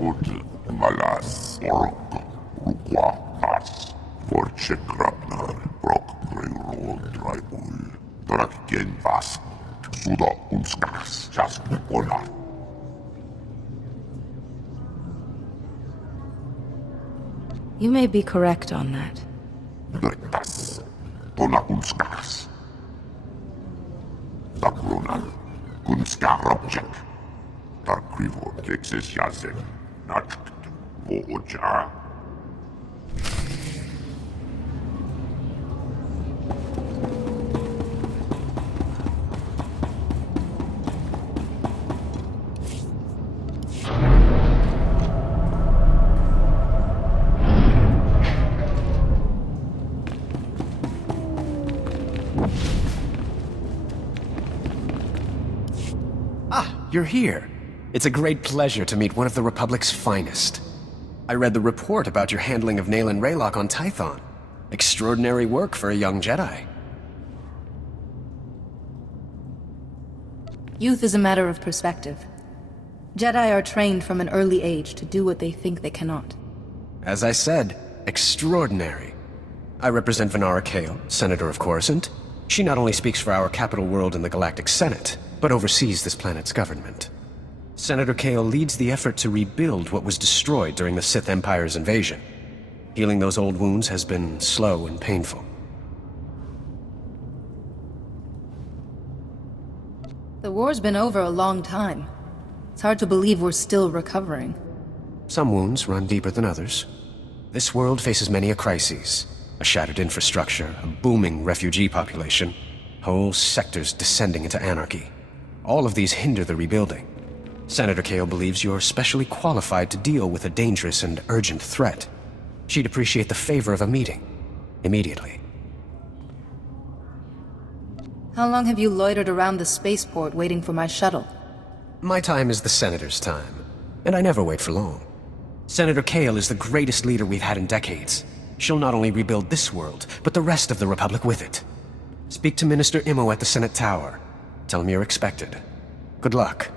Ut malas ork rukwa as. Vorchekrapnar brok greyrol draibul. Torak gen vas. Suda unskas just ona. You may be correct on that. Bertas. Tona unskas. Takronan. Kunskarabjek. Takrivo texas yazek. Not Voja. You're here. It's a great pleasure to meet one of the Republic's finest. I read the report about your handling of Nayland Raylock on Tython. Extraordinary work for a young Jedi. Youth is a matter of perspective. Jedi are trained from an early age to do what they think they cannot. As I said, extraordinary. I represent Venara Kale, Senator of Coruscant. She not only speaks for our capital world in the Galactic Senate, but oversees this planet's government. Senator Kale leads the effort to rebuild what was destroyed during the Sith Empire's invasion. Healing those old wounds has been slow and painful. The war's been over a long time. It's hard to believe we're still recovering. Some wounds run deeper than others. This world faces many a crisis. A shattered infrastructure, a booming refugee population, whole sectors descending into anarchy. All of these hinder the rebuilding. Senator Kale believes you're specially qualified to deal with a dangerous and urgent threat. She'd appreciate the favor of a meeting. Immediately. How long have you loitered around the spaceport waiting for my shuttle? My time is the Senator's time, and I never wait for long. Senator Kale is the greatest leader we've had in decades. She'll not only rebuild this world, but the rest of the Republic with it. Speak to Minister Imo at the Senate Tower. Tell him you're expected. Good luck,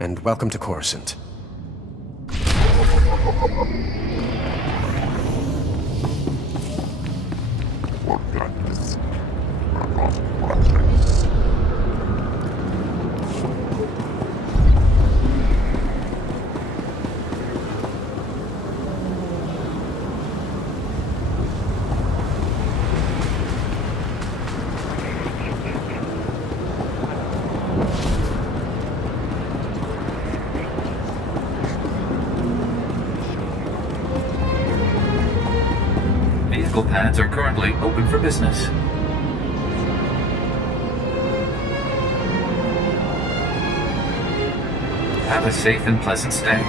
and welcome to Coruscant. Pads are currently open for business. Have a safe and pleasant stay.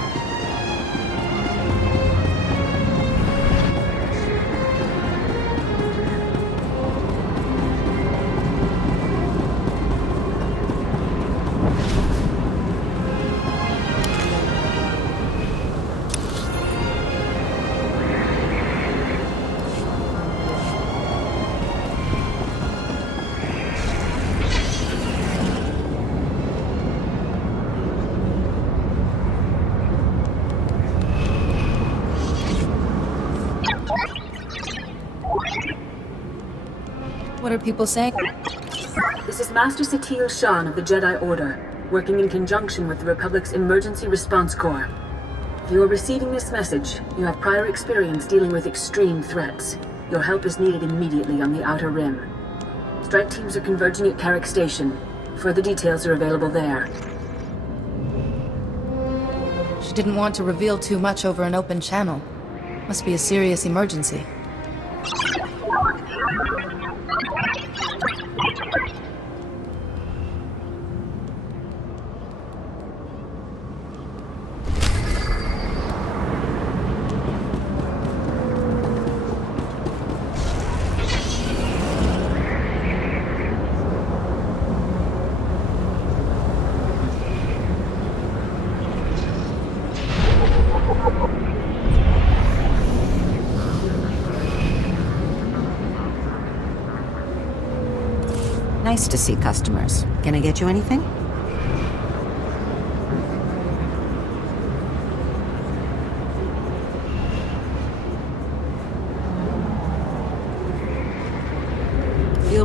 What are people saying? This is Master Satil Shan of the Jedi Order, working in conjunction with the Republic's Emergency Response Corps. If you are receiving this message, you have prior experience dealing with extreme threats. Your help is needed immediately on the Outer Rim. Strike teams are converging at Carrick Station. Further details are available there. She didn't want to reveal too much over an open channel. Must be a serious emergency. Nice to see customers. Can I get you anything?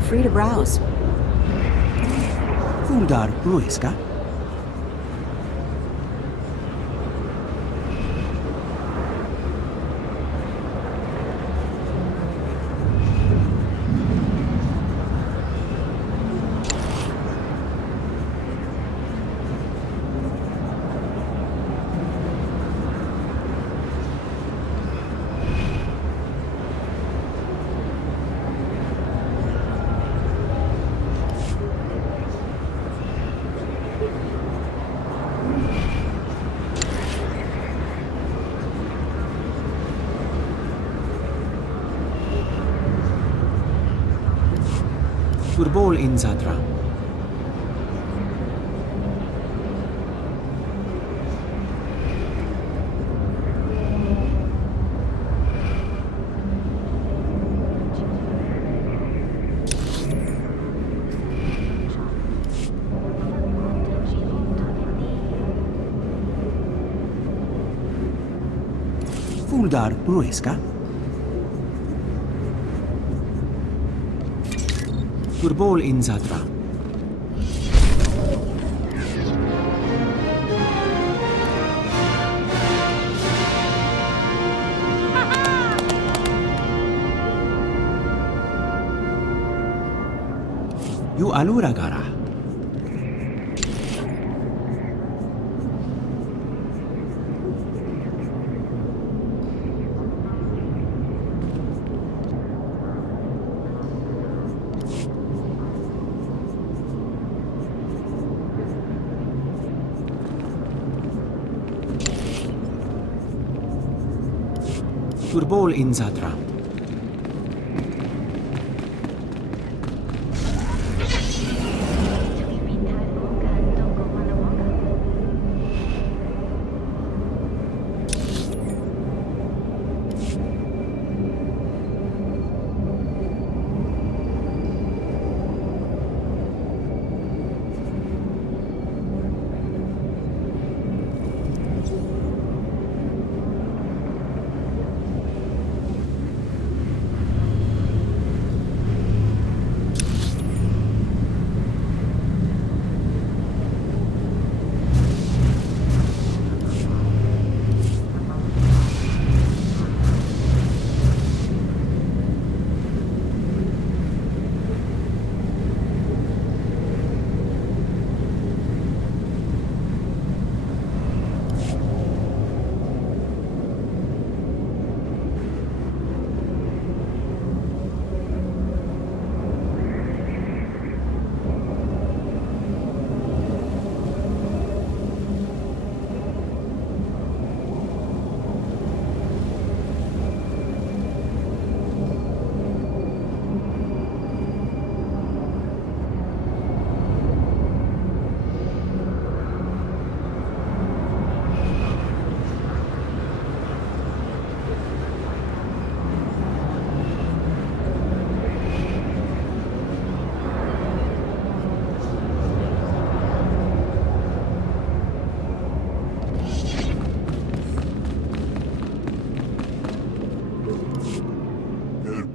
free to browse. Fuldar Ruiska? Turbol in Zatra. Fuldar Ruiska? Turbol in Zatra. You aluragara. Turbol in Zatra.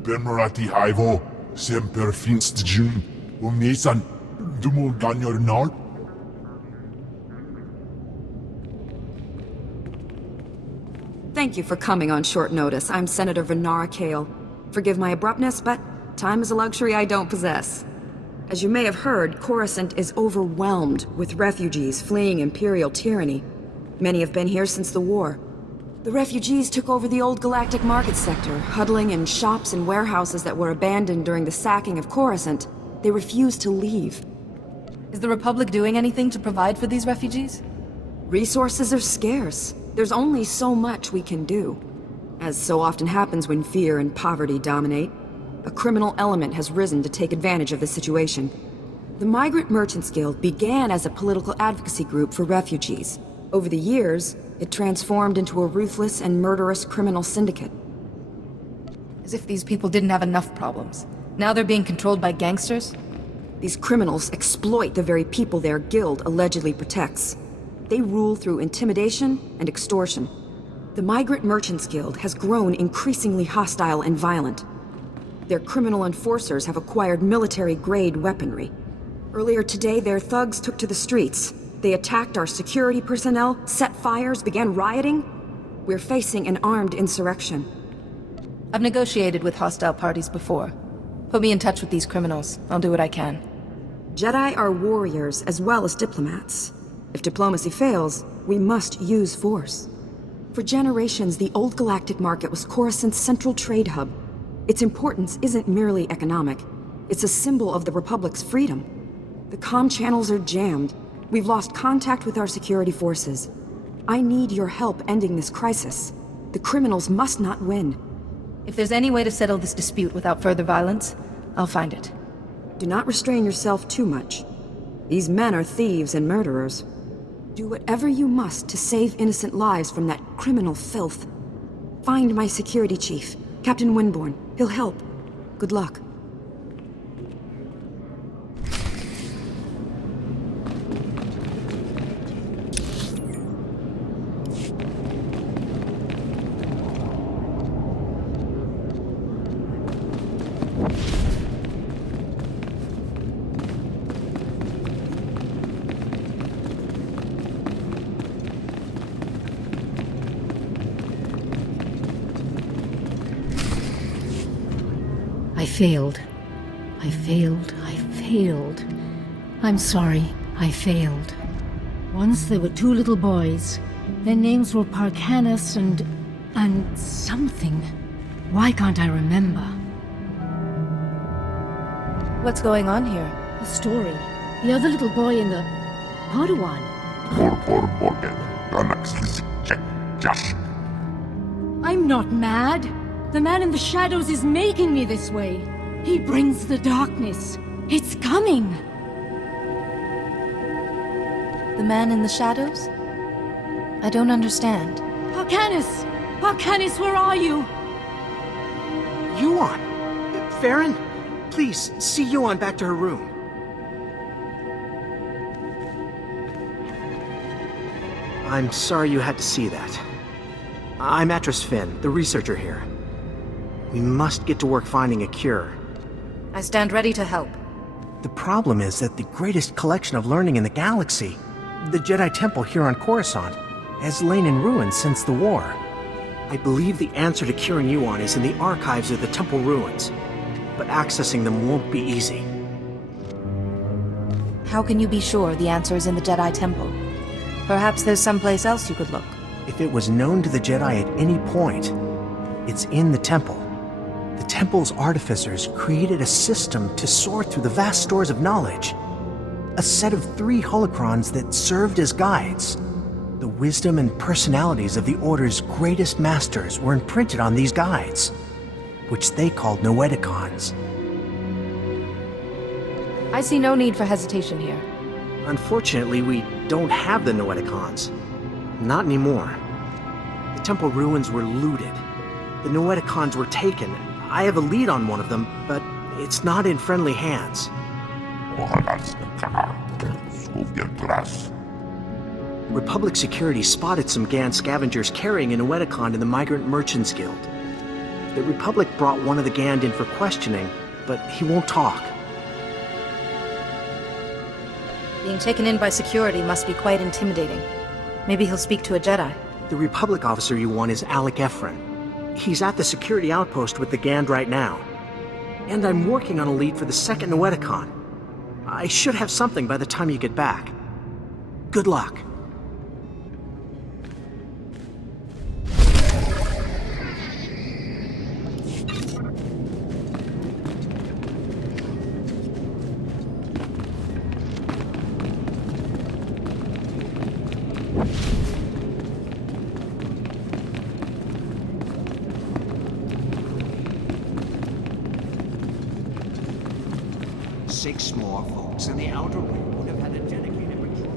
Bemerati Haivo, semper finst Jun, Nisan, Dumul Ganyor Nal. Thank you for coming on short notice. I'm Senator Venara Kale. Forgive my abruptness, but time is a luxury I don't possess. As you may have heard, Coruscant is overwhelmed with refugees fleeing Imperial tyranny. Many have been here since the war. The refugees took over the old galactic market sector, huddling in shops and warehouses that were abandoned during the sacking of Coruscant. They refused to leave. Is the Republic doing anything to provide for these refugees? Resources are scarce. There's only so much we can do. As so often happens when fear and poverty dominate, a criminal element has risen to take advantage of the situation. The Migrant Merchants Guild began as a political advocacy group for refugees. Over the years, it transformed into a ruthless and murderous criminal syndicate. As if these people didn't have enough problems. Now they're being controlled by gangsters? These criminals exploit the very people their guild allegedly protects. They rule through intimidation and extortion. The Migrant Merchants Guild has grown increasingly hostile and violent. Their criminal enforcers have acquired military-grade weaponry. Earlier today, their thugs took to the streets. They attacked our security personnel, set fires, began rioting. We're facing an armed insurrection. I've negotiated with hostile parties before. Put me in touch with these criminals. I'll do what I can. Jedi are warriors as well as diplomats. If diplomacy fails, we must use force. For generations, the old galactic market was Coruscant's central trade hub. Its importance isn't merely economic. It's a symbol of the Republic's freedom. The comm channels are jammed. We've lost contact with our security forces. I need your help ending this crisis. The criminals must not win. If there's any way to settle this dispute without further violence, I'll find it. Do not restrain yourself too much. These men are thieves and murderers. Do whatever you must to save innocent lives from that criminal filth. Find my security chief, Captain Winborn. He'll help. Good luck. I failed. I failed. I'm sorry, I failed. Once there were two little boys. Their names were Parkanis and something. Why can't I remember? What's going on here? The story. The other little boy in the Padawan. I'm not mad. The man in the shadows is making me this way. He brings the darkness. It's coming. The man in the shadows? I don't understand. Parkanis! Parkanis, where are you? Yuan! Farron? Please, see Yuan back to her room. I'm sorry you had to see that. I'm Atris Finn, the researcher here. We must get to work finding a cure. I stand ready to help. The problem is that the greatest collection of learning in the galaxy, the Jedi Temple here on Coruscant, has lain in ruins since the war. I believe the answer to curing Yuan is in the archives of the Temple ruins, but accessing them won't be easy. How can you be sure the answer is in the Jedi Temple? Perhaps there's someplace else you could look. If it was known to the Jedi at any point, it's in the Temple. The Temple's artificers created a system to sort through the vast stores of knowledge. A set of 3 holocrons that served as guides. The wisdom and personalities of the Order's greatest masters were imprinted on these guides, which they called Noeticons. I see no need for hesitation here. Unfortunately, we don't have the Noeticons. Not anymore. The Temple ruins were looted. The Noeticons were taken. I have a lead on one of them, but it's not in friendly hands. Republic security spotted some GAN scavengers carrying a Noeticon in the Migrant Merchants Guild. The Republic brought one of the GAN in for questioning, but he won't talk. Being taken in by security must be quite intimidating. Maybe he'll speak to a Jedi. The Republic officer you want is Alec Efron. He's at the security outpost with the Gand right now. And I'm working on a lead for the second Noeticon. I should have something by the time you get back. Good luck. Six more folks in the outer ring would have had a dedicated patrol.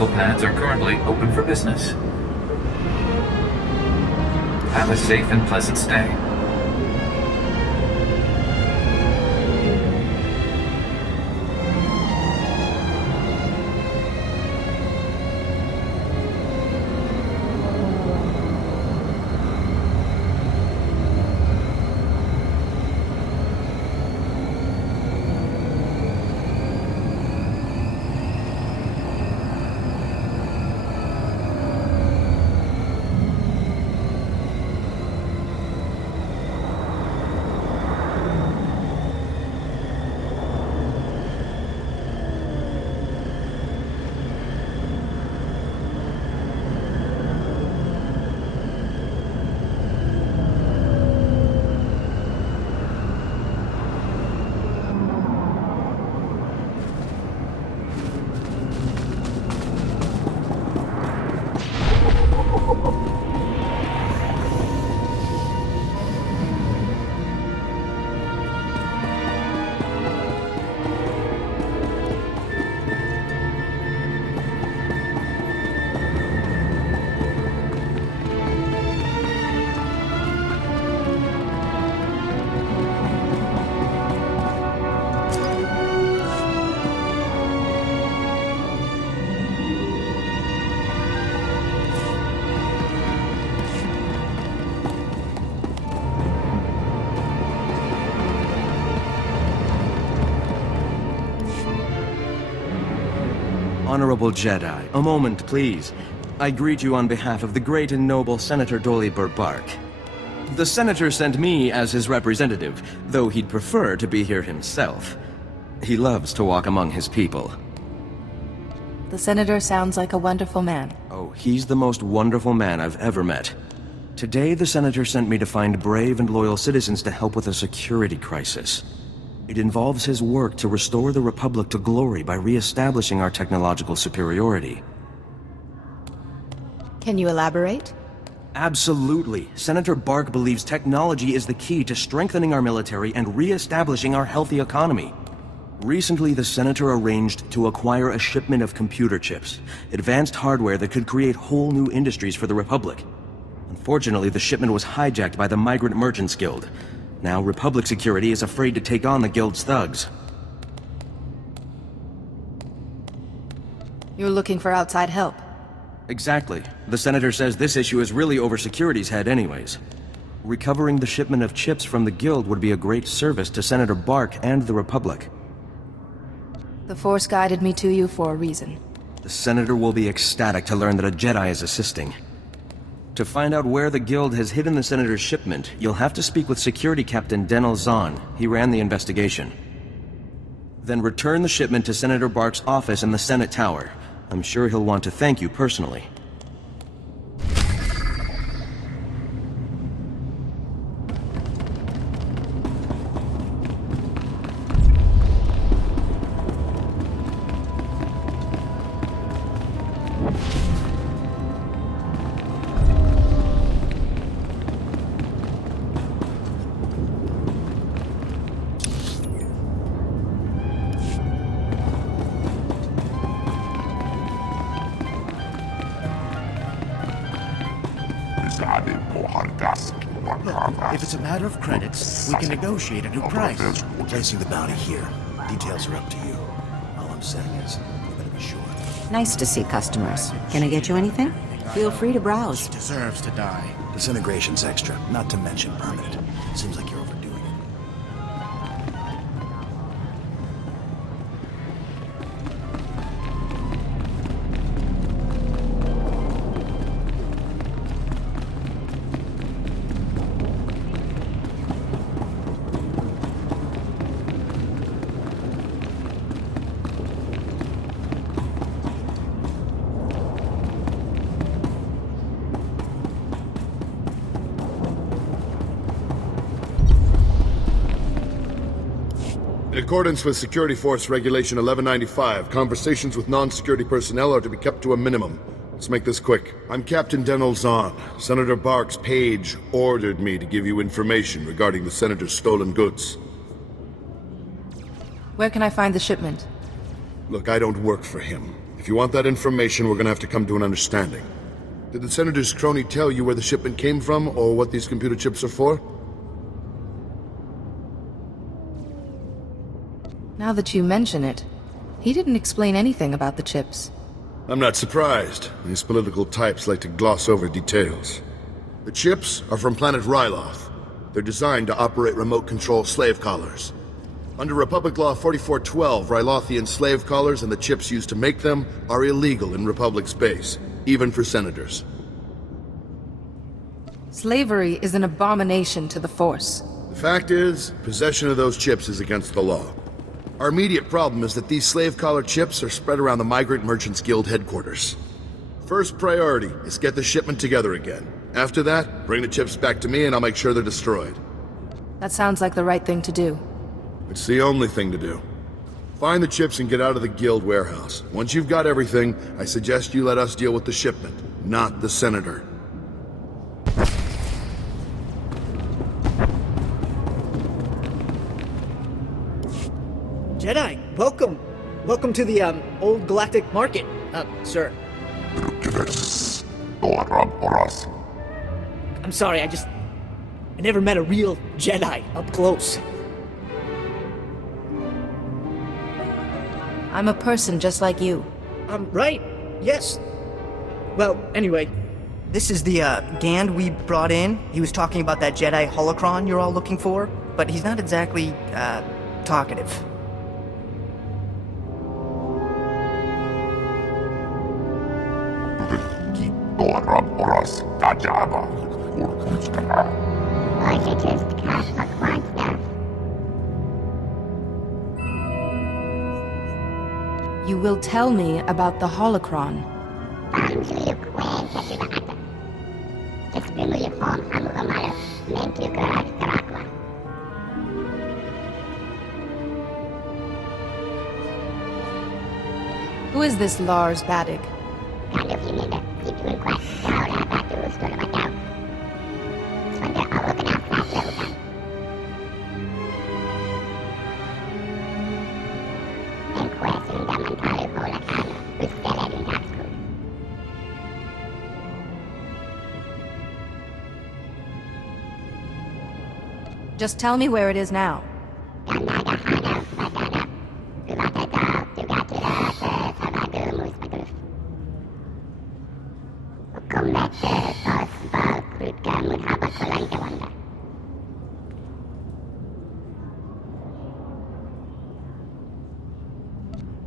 medical pads are currently open for business. Have a safe and pleasant stay. Honorable Jedi, a moment, please. I greet you on behalf of the great and noble Senator Dolly Burbark. The Senator sent me as his representative, though he'd prefer to be here himself. He loves to walk among his people. The Senator sounds like a wonderful man. Oh, he's the most wonderful man I've ever met. Today, the Senator sent me to find brave and loyal citizens to help with a security crisis. It involves his work to restore the Republic to glory by re-establishing our technological superiority. Can you elaborate? Absolutely. Senator Bark believes technology is the key to strengthening our military and re-establishing our healthy economy. Recently, the Senator arranged to acquire a shipment of computer chips, advanced hardware that could create whole new industries for the Republic. Unfortunately, the shipment was hijacked by the Migrant Merchants Guild. Now, Republic security is afraid to take on the Guild's thugs. You're looking for outside help. Exactly. The Senator says this issue is really over security's head anyways. Recovering the shipment of chips from the Guild would be a great service to Senator Bark and the Republic. The Force guided me to you for a reason. The Senator will be ecstatic to learn that a Jedi is assisting. To find out where the Guild has hidden the Senator's shipment, you'll have to speak with Security Captain Denel Zahn. He ran the investigation. Then return the shipment to Senator Bark's office in the Senate Tower. I'm sure he'll want to thank you personally. If it's a matter of credits, we can negotiate a new price. We're placing the bounty here. Details are up to you. All I'm saying is, you better be sure. Nice to see customers. Can I get you anything? Feel free to browse. She deserves to die. Disintegration's extra, not to mention permanent. Seems like you're overdoing it. In accordance with Security Force Regulation 1195, conversations with non-security personnel are to be kept to a minimum. Let's make this quick. I'm Captain Denel Zahn. Senator Bark's page ordered me to give you information regarding the Senator's stolen goods. Where can I find the shipment? Look, I don't work for him. If you want that information, we're gonna have to come to an understanding. Did the Senator's crony tell you where the shipment came from, or what these computer chips are for? Now that you mention it, he didn't explain anything about the chips. I'm not surprised. These political types like to gloss over details. The chips are from planet Ryloth. They're designed to operate remote control slave collars. Under Republic Law 4412, Rylothian slave collars and the chips used to make them are illegal in Republic space, even for senators. Slavery is an abomination to the Force. The fact is, possession of those chips is against the law. Our immediate problem is that these slave collar chips are spread around the Migrant Merchants Guild headquarters. First priority is get the shipment together again. After that, bring the chips back to me and I'll make sure they're destroyed. That sounds like the right thing to do. It's the only thing to do. Find the chips and get out of the guild warehouse. Once you've got everything, I suggest you let us deal with the shipment, not the Senator. Jedi, welcome. Welcome to the, Old Galactic Market, sir. I'm sorry, I never met a real Jedi up close. I'm a person just like you. Right. Yes. Well, anyway, this is the, Gand we brought in. He was talking about that Jedi holocron you're all looking for, but he's not exactly, talkative. You will tell me about the holocron. Who is this Lars Badig? Just tell me where it is now.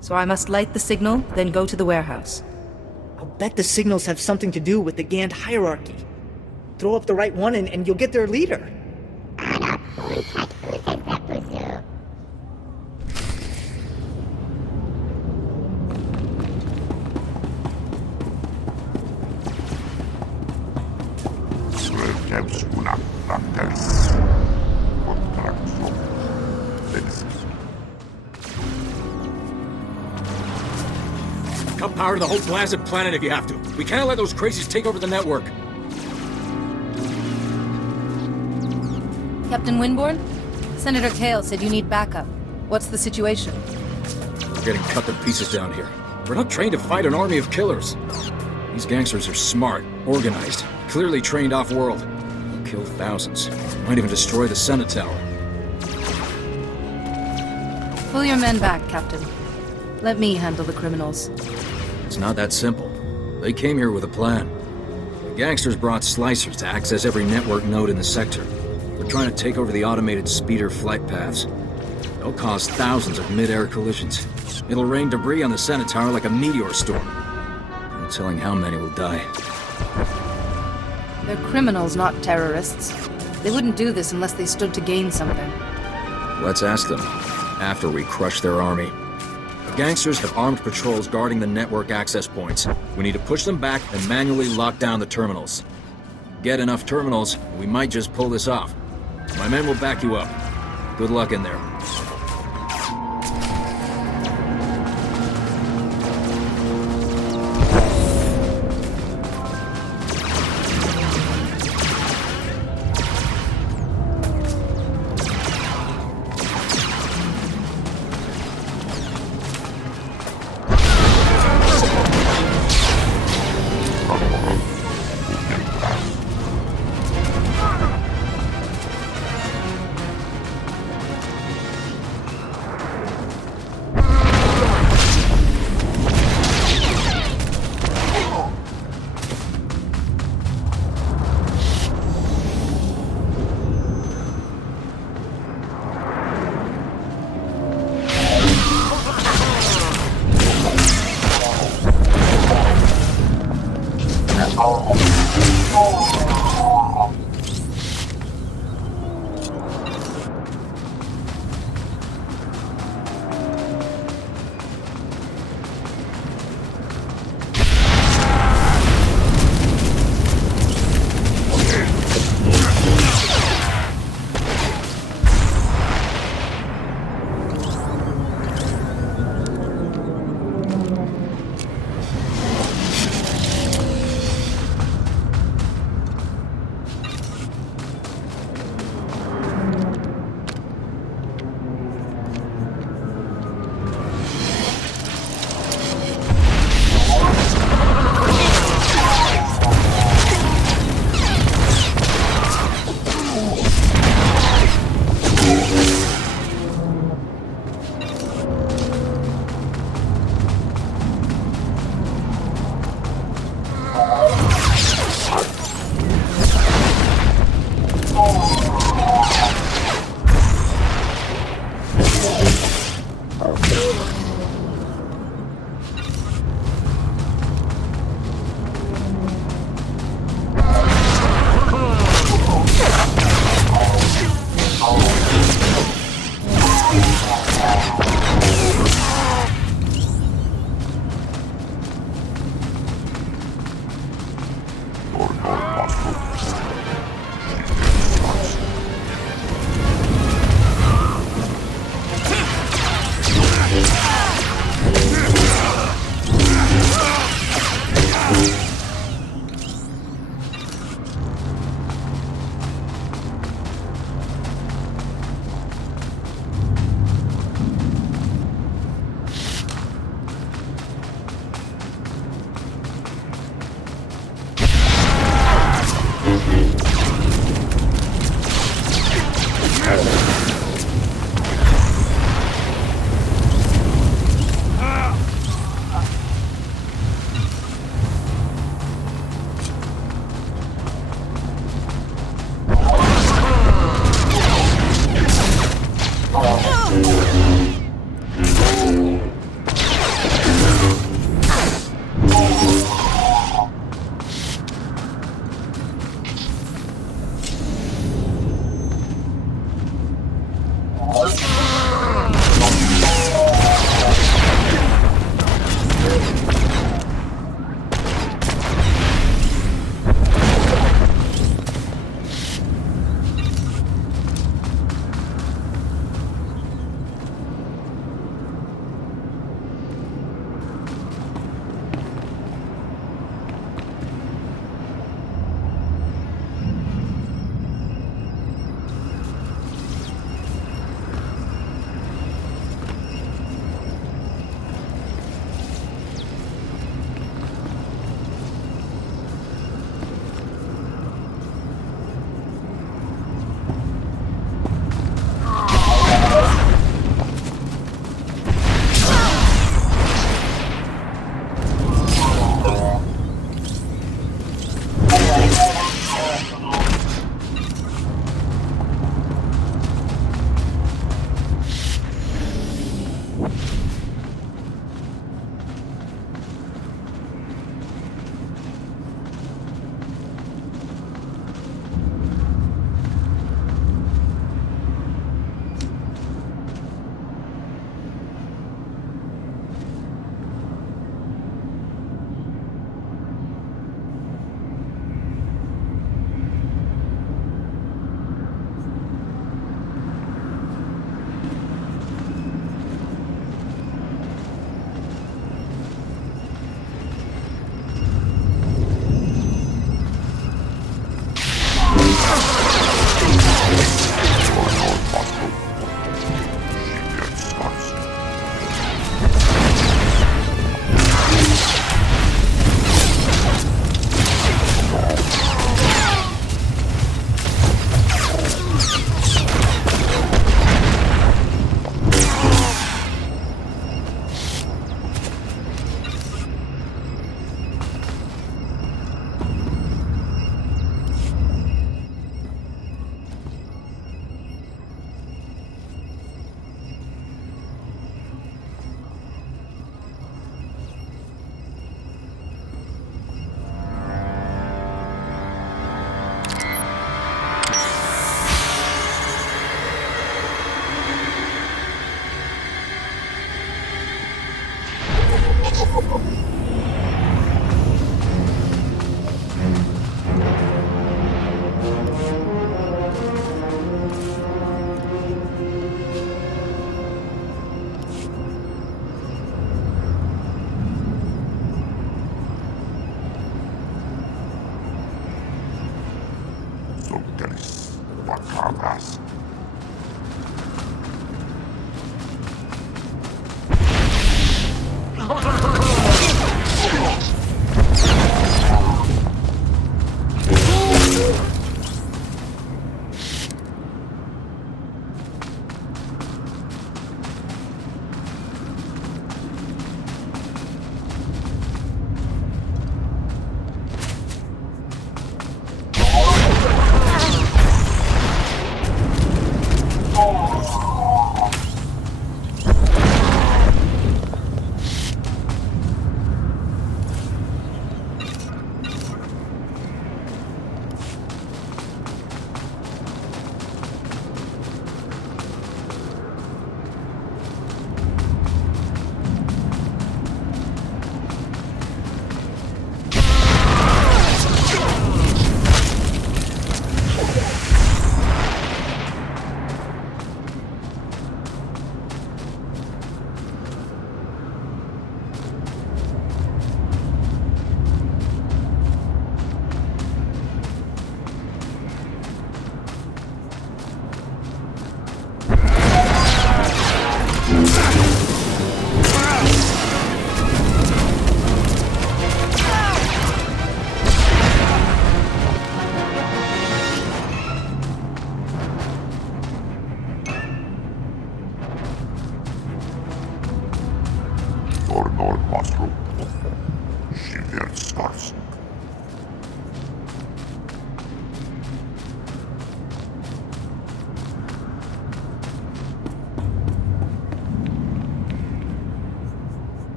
So I must light the signal, then go to the warehouse. I'll bet the signals have something to do with the Gand hierarchy. Throw up the right one and you'll get their leader. Cut power to the whole blasted planet if you have to. We can't let those crazies take over the network. Captain Winborn? Senator Kale said you need backup. What's the situation? We're getting cut to pieces down here. We're not trained to fight an army of killers. These gangsters are smart, organized, clearly trained off-world. They'll kill thousands. Might even destroy the Senate Tower. Pull your men back, Captain. Let me handle the criminals. It's not that simple. They came here with a plan. The gangsters brought slicers to access every network node in the sector. They're trying to take over the automated speeder flight paths. They'll cause thousands of mid-air collisions. It'll rain debris on the Senate Tower like a meteor storm. No telling how many will die. They're criminals, not terrorists. They wouldn't do this unless they stood to gain something. Let's ask them, after we crush their army. The gangsters have armed patrols guarding the network access points. We need to push them back and manually lock down the terminals. Get enough terminals, and we might just pull this off. My men will back you up. Good luck in there.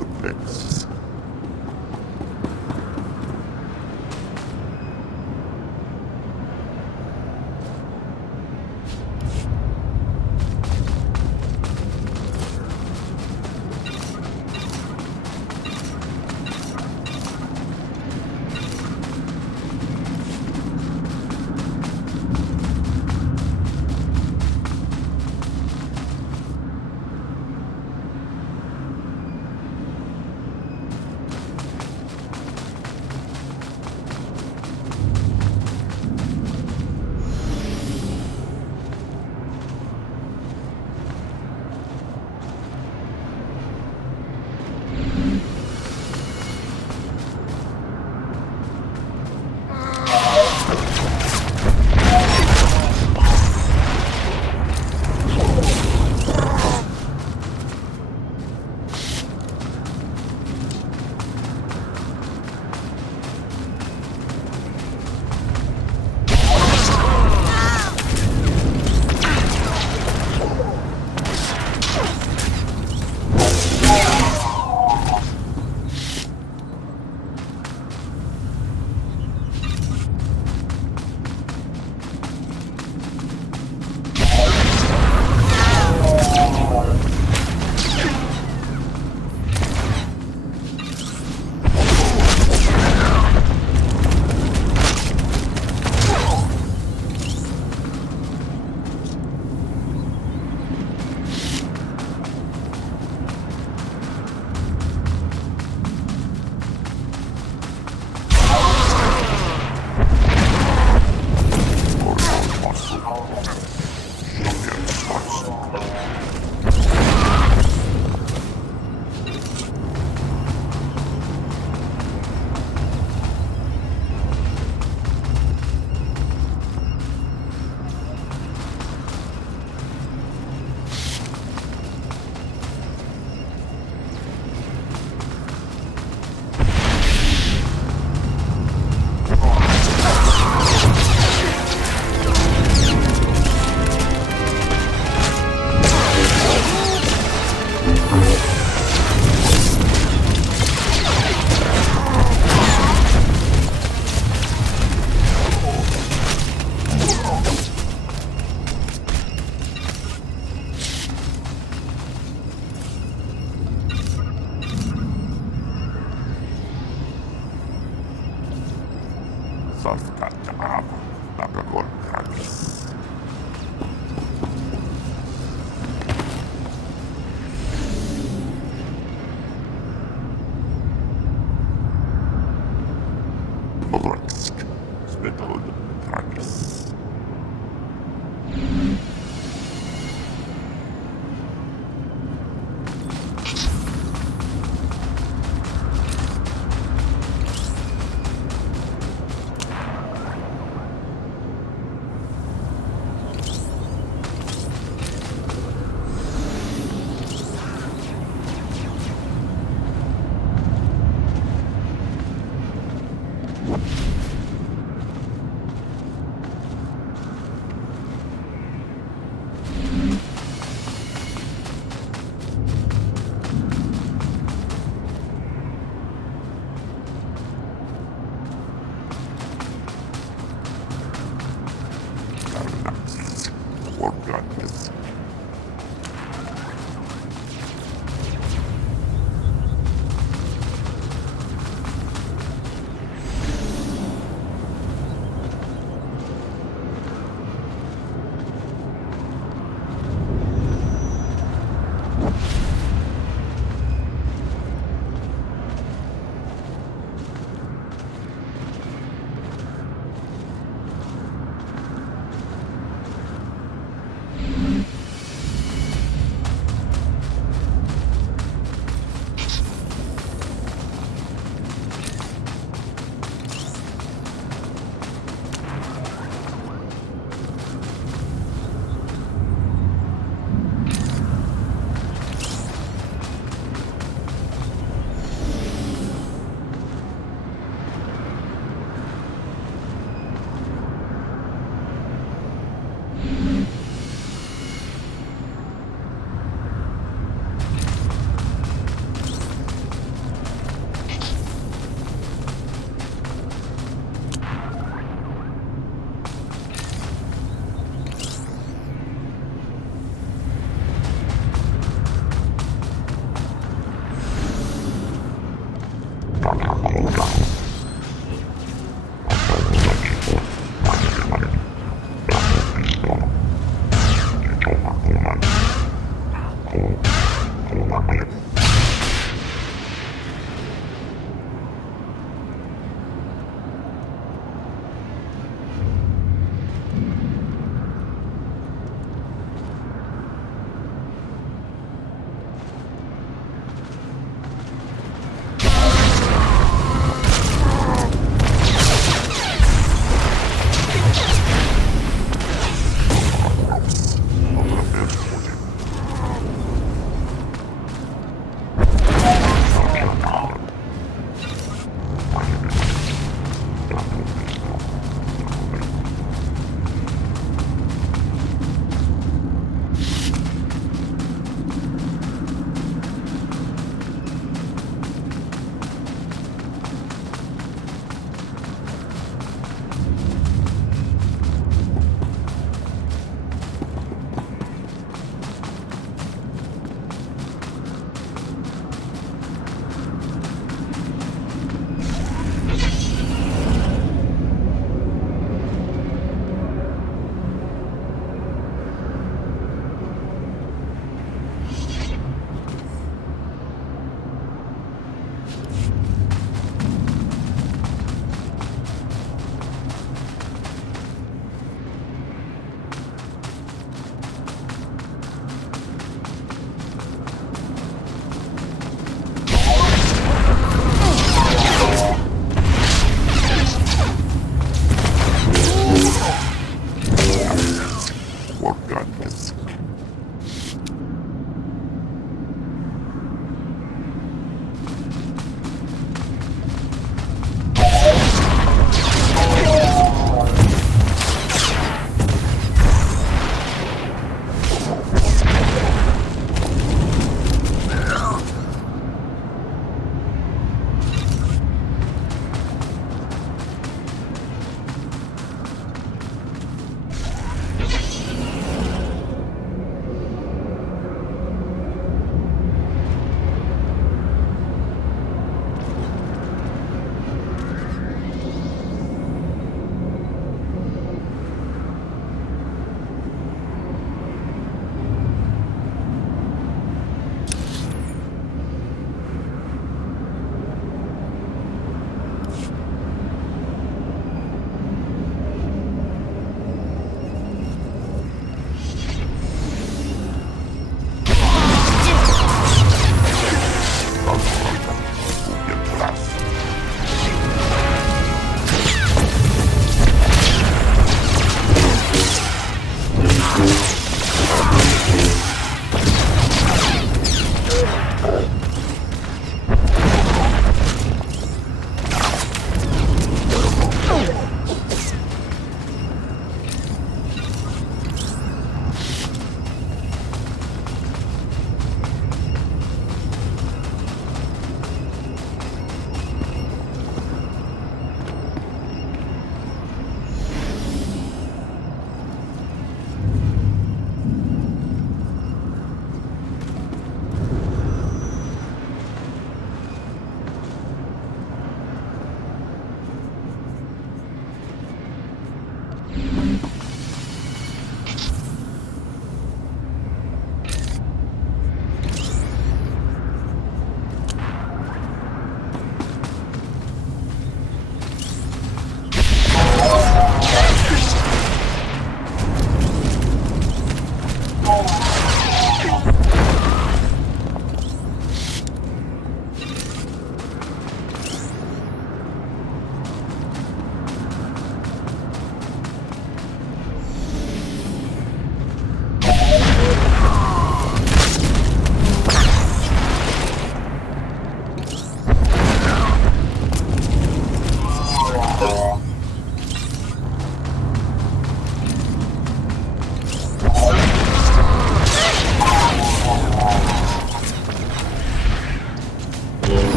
bottlenecks.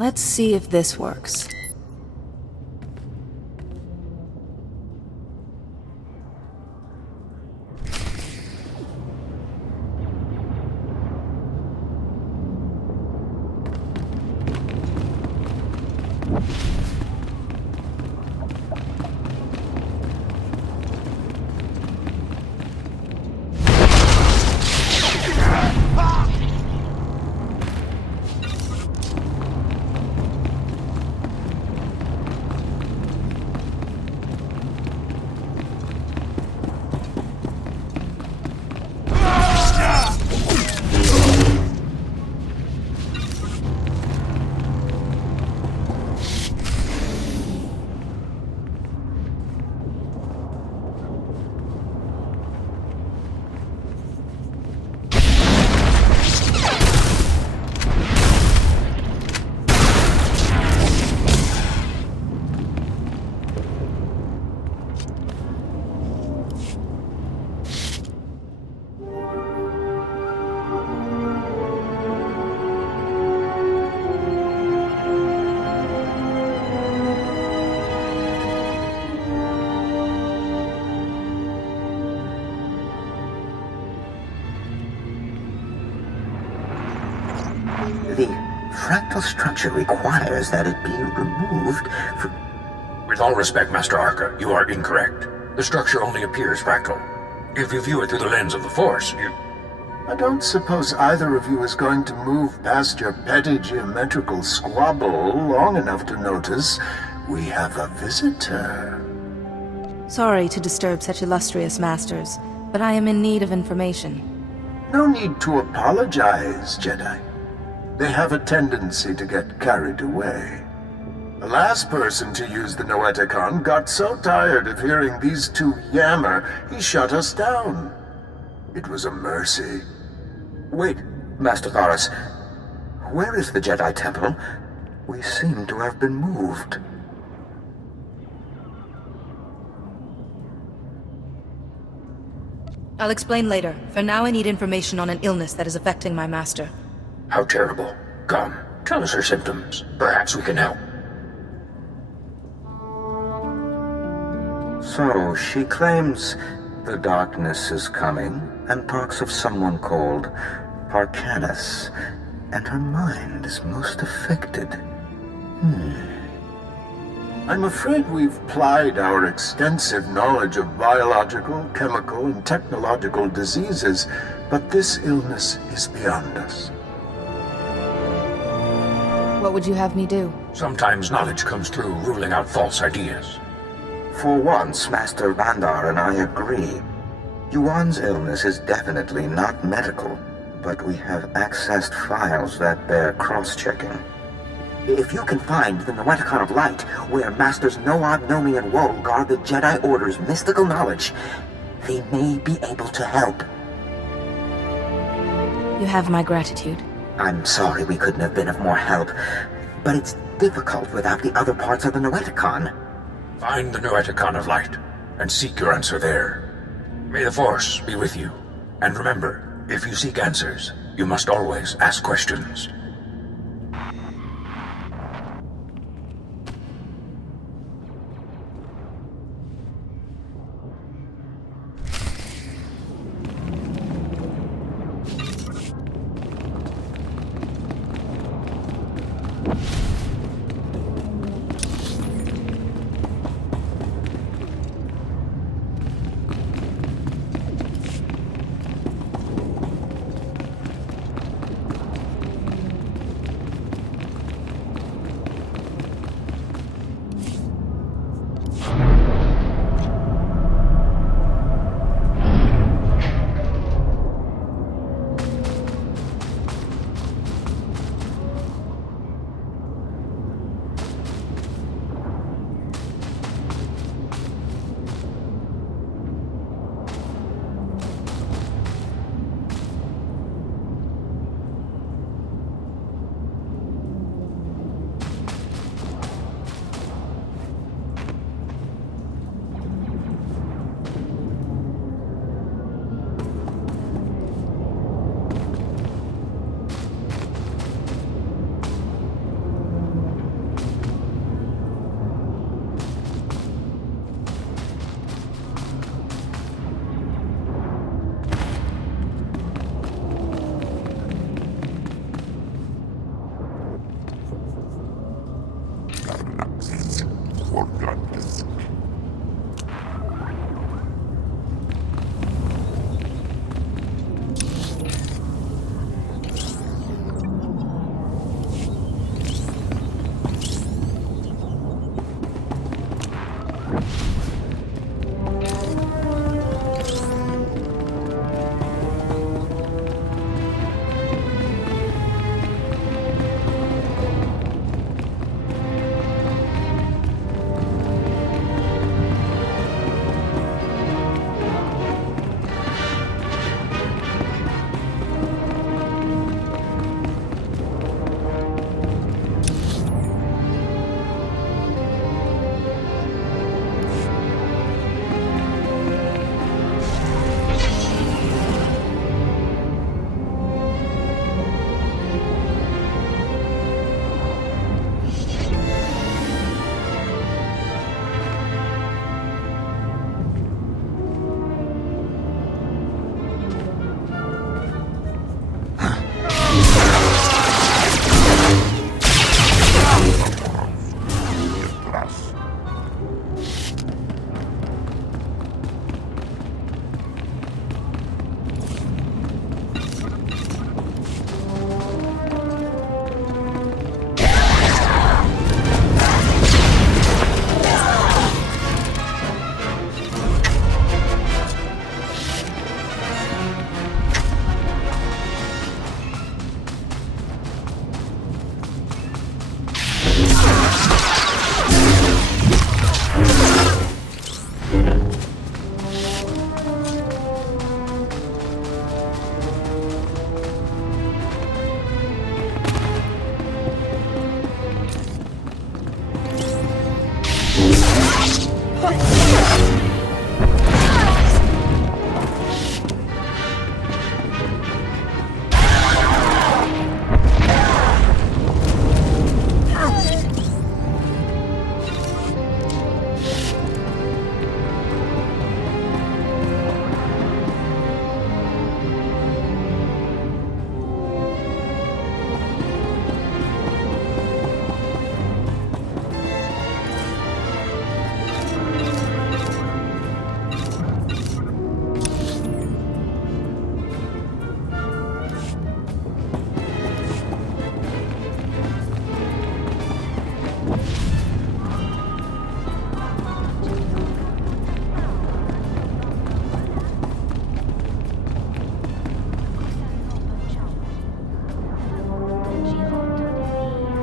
Let's see if this works. The fractal structure requires that it be removed from... With all respect, Master Arca, you are incorrect. The structure only appears fractal. If you view it through the lens of the Force, you... I don't suppose either of you is going to move past your petty geometrical squabble long enough to notice we have a visitor. Sorry to disturb such illustrious masters, but I am in need of information. No need to apologize, Jedi. They have a tendency to get carried away. The last person to use the Noeticon got so tired of hearing these two yammer, he shut us down. It was a mercy. Wait, Master Thoris. Where is the Jedi Temple? We seem to have been moved. I'll explain later. For now, I need information on an illness that is affecting my master. How terrible. Come, tell us her symptoms. Perhaps we can help. So, she claims the darkness is coming, and talks of someone called Parcanus, and her mind is most affected. I'm afraid we've plied our extensive knowledge of biological, chemical, and technological diseases, but this illness is beyond us. What would you have me do? Sometimes knowledge comes through ruling out false ideas. For once, Master Vandar and I agree. Yuan's illness is definitely not medical, but we have accessed files that bear cross-checking. If you can find the Noeticon of Light, where Masters Noab, Nomi, and Woe guard the Jedi Order's mystical knowledge, they may be able to help. You have my gratitude. I'm sorry we couldn't have been of more help, but it's difficult without the other parts of the Noeticon. Find the Noeticon of Light, and seek your answer there. May the Force be with you. And remember, if you seek answers, you must always ask questions. forgotten.